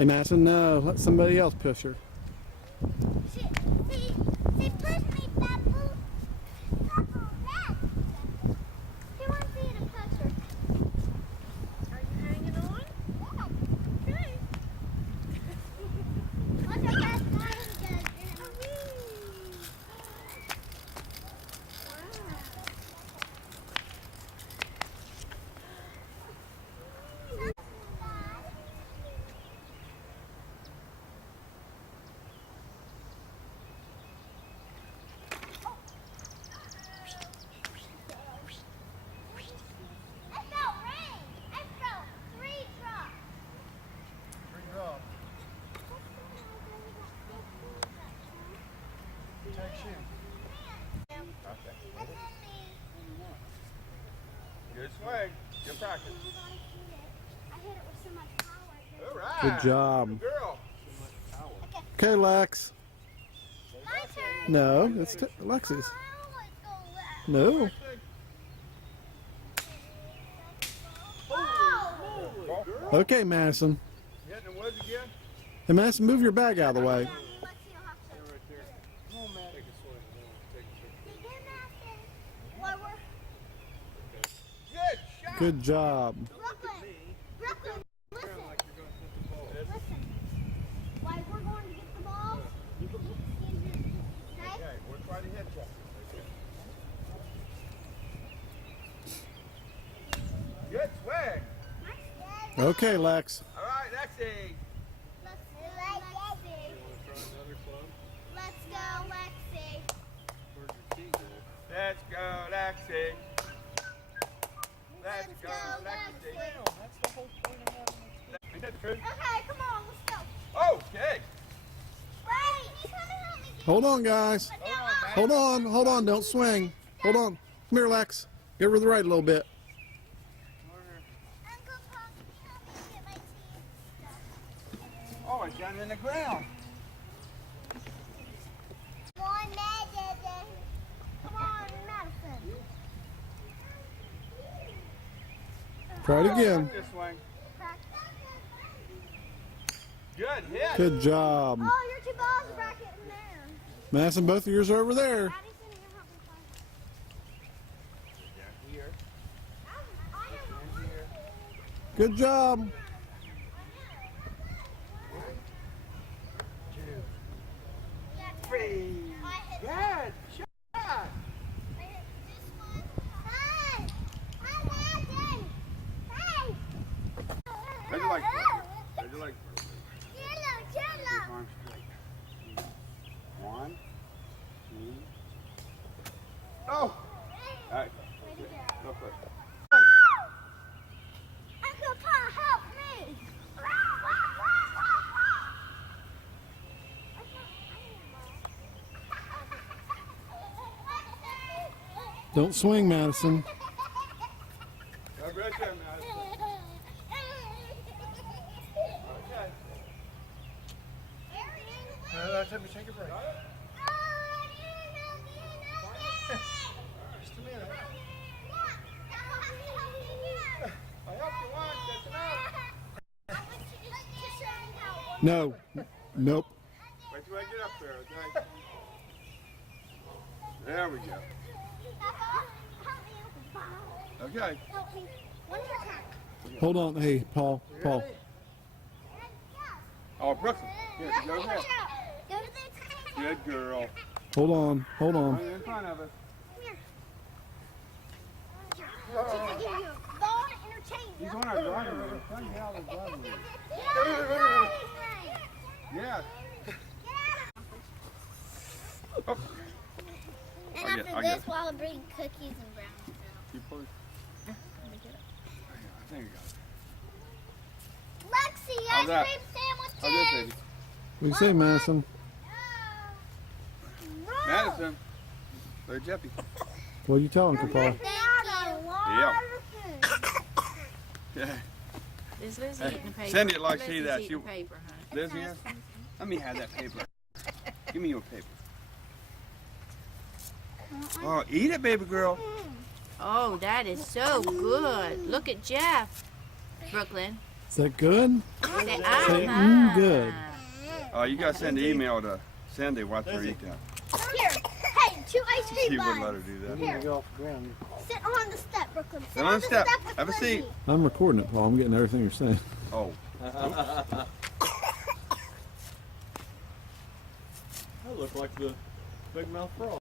Hey, Madison, no. Let somebody else push her. She pushed me, Pebble. She wants me to push her. Are you hanging on? Yeah. Okay. What's her best line? Good swing. Good practice. I hit it with so much power. All right. Good job. Good girl. Okay, Lex. My turn. No, it's Lexi's. Oh, let's go left. No. Oh! Okay, Madison. You hitting the woods again? Hey, Madison, move your bag out of the way. Lexi, you'll have to. Right there. Come on, Matt. Take a swing. Take a swing. Lower. Good shot. Good job. Brooklyn, listen. Listen. Like we're going to get the ball, you can hit the skin here. Okay? Okay, we'll try to hit you. Good swing. Okay, Lex. All right, Lexi. Let's go, Lexi. Let's go, Lexi. Let's go, Lexi. Let's go, Lexi. That's the whole point of having Ain't that the truth? Okay, come on, let's go. Okay. Wait, you come and help me. Hold on, guys. Hold on. Hold on. Don't swing. Hold on. Come here, Lex. Get over to the right a little bit. Uncle Paul, can you help me get my teeth? Oh, it's down in the ground. Come on, Madison. Come on, Madison. Try it again. This swing. Good hit. Good job. Oh, your two balls are back in there. Madison, both of yours are over there. Madison, you help me find Down here. Good job. Three. Good shot. How'd you like it? How'd you like it? Arms straight. 1, 2. Oh! All right. Go for it. Uncle Paul, help me! Don't swing, Madison. Go right there, Madison. Okay. Let me take a break. Just a minute. I helped you once, that's enough. No. Nope. Wait till I get up there, okay? There we go. Okay. Hold on. Hey, Paul. Paul. Oh, Brooklyn. Here, go ahead. Good girl. Hold on. Hold on. Right in front of us. He's on our driving range. Tell you how the driving range. Yeah. Oh. And I'll get after it. this, while I bring cookies and brownies out. You pull it. Let me get it. There you go. Lexi, How's ice that? cream sandwiches. How's this, baby? What do you say, Madison? Roll. Madison. There's Jeffy. What are you telling Uncle Paul? Thank you. Yeah. Yeah. Is Lizzie Hey, eating the paper? Cindy would like to see Lizzie's that. eating She- paper, huh? Liz here? Let me have that paper. Give me your paper. Oh, eat it, baby girl. Oh, that is so good. Look at Jeff. Brooklyn. Is that good? Say, Say, ah. good. You gotta send an email to Cindy while they're eating. Here. Hey, 2 ice She cream wouldn't let buns. her do that. Here. Go off the ground. Sit on the step, Brooklyn. Sit Sit on the step. with Have a Lindsay. seat. I'm recording it, Paul. I'm getting everything you're saying. Oh, I look like the big mouth frog.